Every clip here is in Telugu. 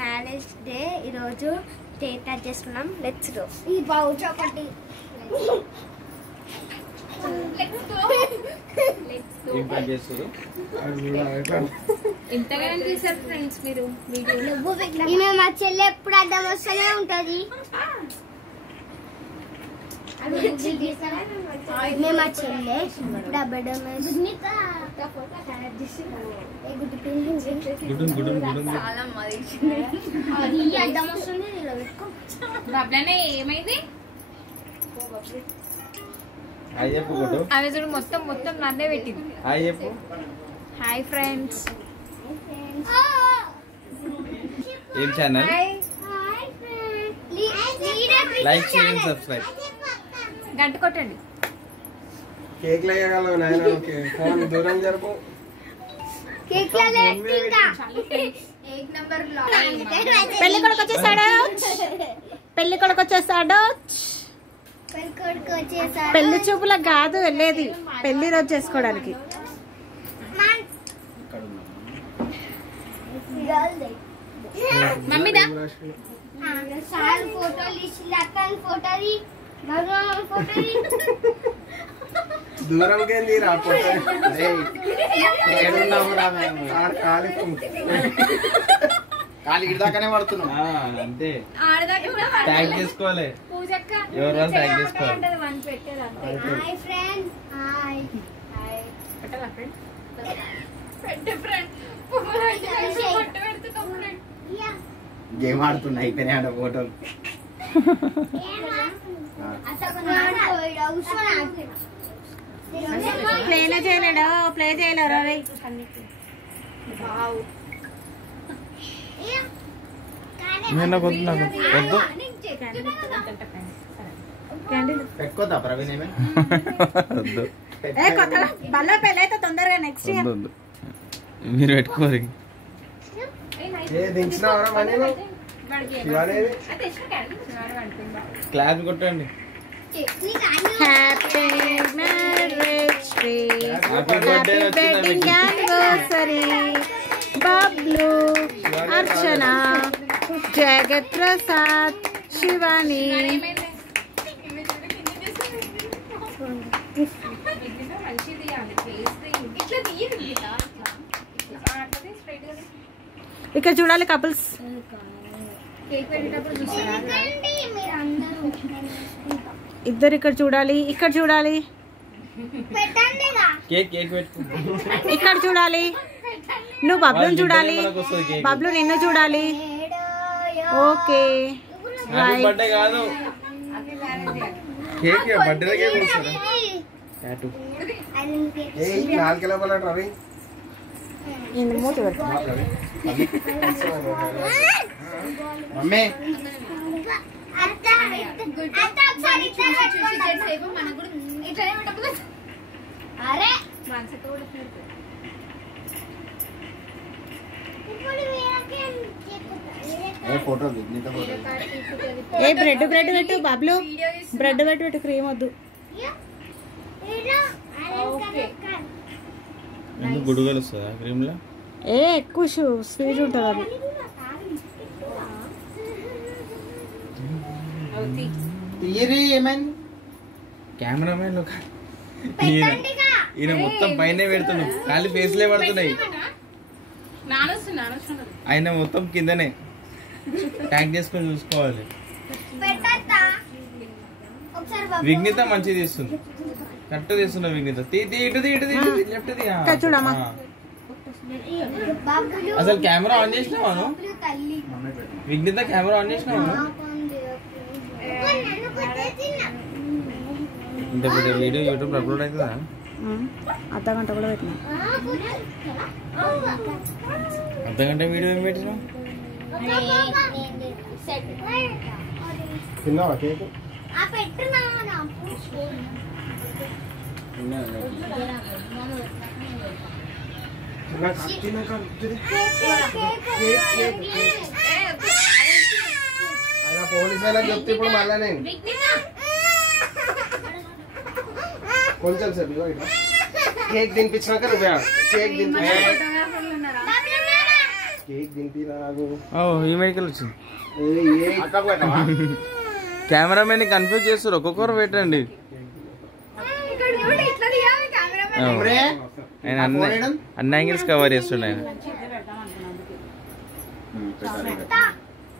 మ్యారేజ్ డే ఈరోజు కేక్ కట్ చేసుకున్నాం. Let's go. ఈ బౌచ్ ఒకటి మా చెల్లె ఎప్పుడు అడ్డం వస్తూనే ఉంటది. మేము మా చెల్లె ఇప్పుడు అబ్బడం అడ్డం వస్తుంది. ఏమైంది అవి చూడు మొత్తం నన్నే పెట్టింది. Hi friends. ఏం channel? Like share and subscribe. గంట కొట్టండి. కేక్ లేయగలవు నాయన. ఓకే ఫోన్ దూరం జరుపు. కేక్ లే ఇంకా ఏక్ నంబర్ లో పెళ్లి కొడుకు వచ్చేసాడు. పెళ్లి కొడుకు వచ్చేసాడు. పెళ్లి చూపులకు కాదు వెళ్ళేది, పెళ్లి రోజు చేసుకోవడానికి. మమ్మీదా దూరంకేంది రా కాలి ఇదాకనే పడుతున్నాం అంతే. ట్యాగ్ చేసుకోవాలి. ఎవరు వాళ్ళు ట్యాగ్ చేసుకోవాలి. గేమ్ ఆడుతున్నా అయిపోయినాయి ఆడ ఫోటోలు. ప్లే చేయలేడు రవి. పెట్టుకోద్దా ప్రవీణ్? ఏమే కొత్తగా బల్ల పెళ్ళి అయితే తొందరగా నెక్స్ట్ ఇయర్ మీరు పెట్టుకోరు. క్లాస్ కొట్టండి. Happy marriage day, happy wedding anniversary Bablu, Archana, Jagat Prasad, Shivani. ఇక్కడ చూడాలి కపుల్స్. ఇద్దరు ఇక్కడ చూడాలి, ఇక్కడ చూడాలి, ఇక్కడ చూడాలి. నువ్వు బబ్లుని చూడాలి, బబ్లు నిన్ను చూడాలి. ఓకే బర్త్డే కాదు, cake birthday cake. Mummy photo ఏ బ్రెడ్ పెట్టు బాబ్లు, బ్రెడ్ పెట్టు, క్రీమ్ వద్దు. గుడుగలు వస్తుందా క్రీమ్ లో? ఏ ఎక్కువ స్వీట్ ఉంటుంది అది. కెమెరామెన్ ఈయన మొత్తం పైన పెడుతున్నావు, ఖాళీ ఫేస్లే పడుతున్నాయి. ఆయన మొత్తం కిందనే ట్యాగ్ చేసుకొని చూసుకోవాలి. విఘ్నిత మంచిగా తీస్తుంది, కరెక్ట్ తీస్తున్నావు విఘ్నిత. లెఫ్ట్ చూడమ్మా. అసలు కెమెరా ఆన్ చేసినావాను విఘ్నిత? కెమెరా ఆన్ చేసినావాను? ఇంత పెద్ద వీడియో యూట్యూబ్ అప్లోడ్ అవుతుందా? అర్ధగంట కూడా పెట్టినా. అర్ధగంట వీడియో ఏం పెట్టినా? తిన్నావా కేక్? పోలీసు వాళ్ళకి చెప్తే ఇప్పుడు మళ్ళా నేను కొంచెం సేపు కేక్ తినిపించినాక నువ్వే కేక్ తినిపించా కేక్ తింపి రాగు. ఈ మెడికల్ వచ్చింది. కెమెరామెన్ కన్ఫ్యూజ్ చేస్తారు, ఒక్కొక్కరు పెట్టండి. ఆయన అన్ని యాంగిల్స్ కవర్ చేస్తుండే ఆయన.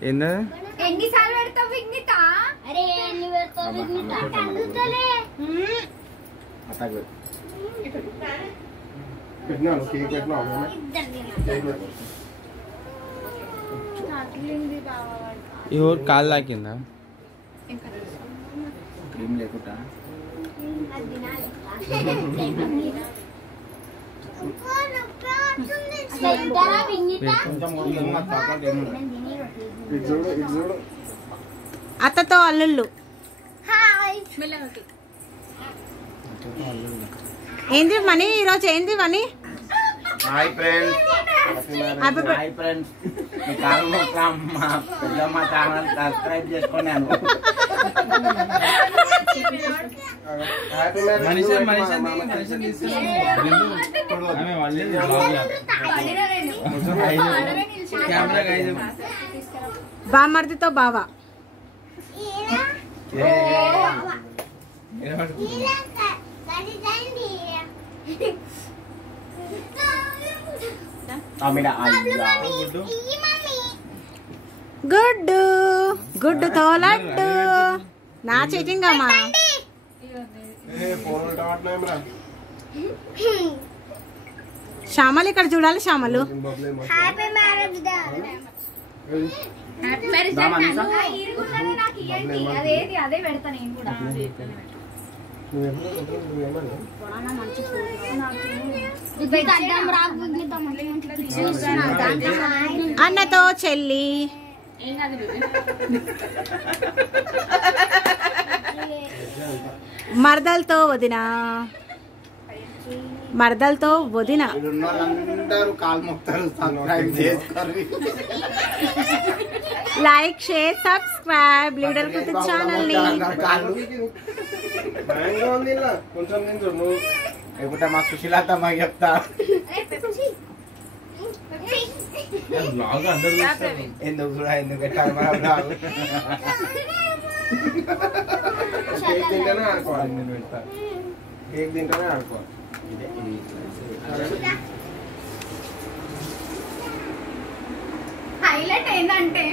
ఏందా ఎన్నిసార్లు పెడతావు విఘ్నిత? అరే ఎన్ని పెడతావు విఘ్నిత? అందుతలే పెట్టినాను కేక్ పెట్టినాను. ఎవరు కాలు తాకిందా? క్రీమ్ లేకుండా అత్తతో అల్లుళ్ళు. ఏంది మనీ ఈరోజు? ఏంది మనీ? హాయ్ ఫ్రెండ్స్, హాయ్ ఫ్రెండ్స్, మీ కాలంలో మా పెద్దమ్మ ఛానల్ సబ్స్క్రైబ్ చేసుకున్నాను. బామర్దితో బావా. గుడ్డు గుడ్డుతో లడ్డు. నా చీటింగ్ అమ్మా. శ్యామలు ఇక్కడ చూడాలి. శ్యామలు హ్యాపీ మ్యారేజ్ డే. అదేది అదే పెడతా నేను కూడా. అన్నతో చెల్లి. మరదలతో వదిన. మరదలతో వదిన. అందరూ కాలు మొక్తారు, సబ్స్క్రైబ్ చేసుకోండి. లైక్ షేర్ సబ్స్క్రైబ్ లీడర్ కృతి ఛానల్ ని. కొంచెం తింటు లేకుంటే మా సుశీలతమ్మ చెప్తా. ఎందుకు కూడా ఎందుకు పెట్టాలి మన బ్లాగ్? కేక్ తింటేనే ఆడుకోవాలి. కేక్ తింటేనే ఆడుకోవాలి. హైలైట్ ఏంటంటే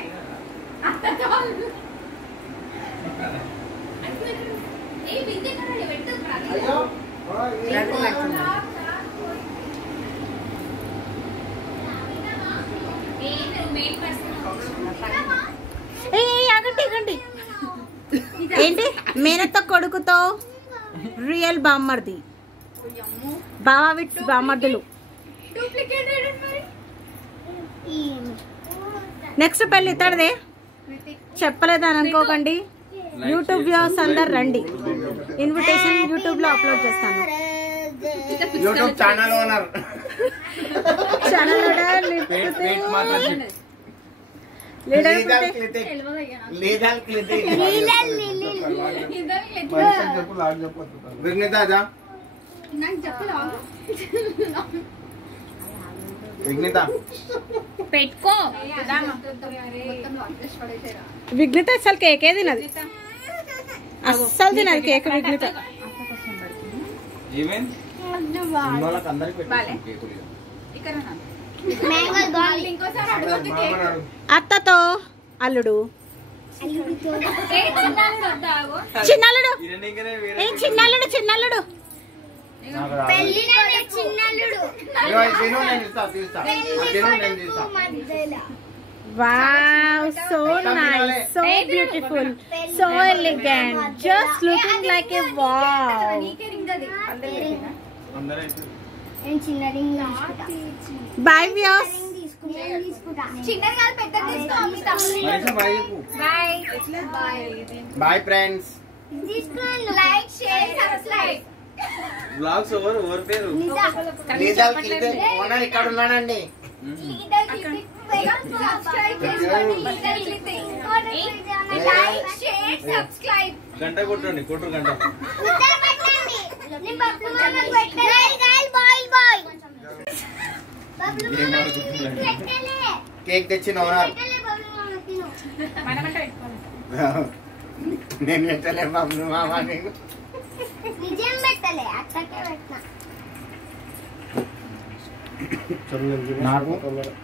ఏంటి మేనత్త కొడుకుతో రియల్ బామ్మర్ది. బావా విత్ బామ్మర్దులు. నెక్స్ట్ పెళ్లి ఇతడిదే. చెప్పలేదని అనుకోకండి. యూట్యూబ్ వ్యూస్ అందరు రండి. ఇన్విటేషన్ యూట్యూబ్ లో అప్లోడ్ చేస్తాను. YouTube channel owner. ఛానల్ విఘ్నిత విఘ్నిత పెట్టుకో. విఘ్నిత అసలు కేకే తినది. అస్సలు తినది కేక్ విఘ్నిత. అత్తతో అల్లుడు. చిన్నల్లుడు. ఏం చిన్నల్లుడు? చిన్నల్లుడు Wow, so nice, so beautiful, so elegant, just looking like a wow. Bye viewers. Bye friends. Like share subscribe. Blogs ఓవర్ పేరు ఓనర్ ఇక్కడ ఉన్నాడండి. గంట కొట్టండి, కొట్టు గంట. Bye bye. కేక్ తెచ్చిన ఓనర్. నేను పెట్టలే బాబు మామ నీకు. నిజం పెట్టలే అట్టకే పెట్టినా చల్ నేను నాకు? తొందరగా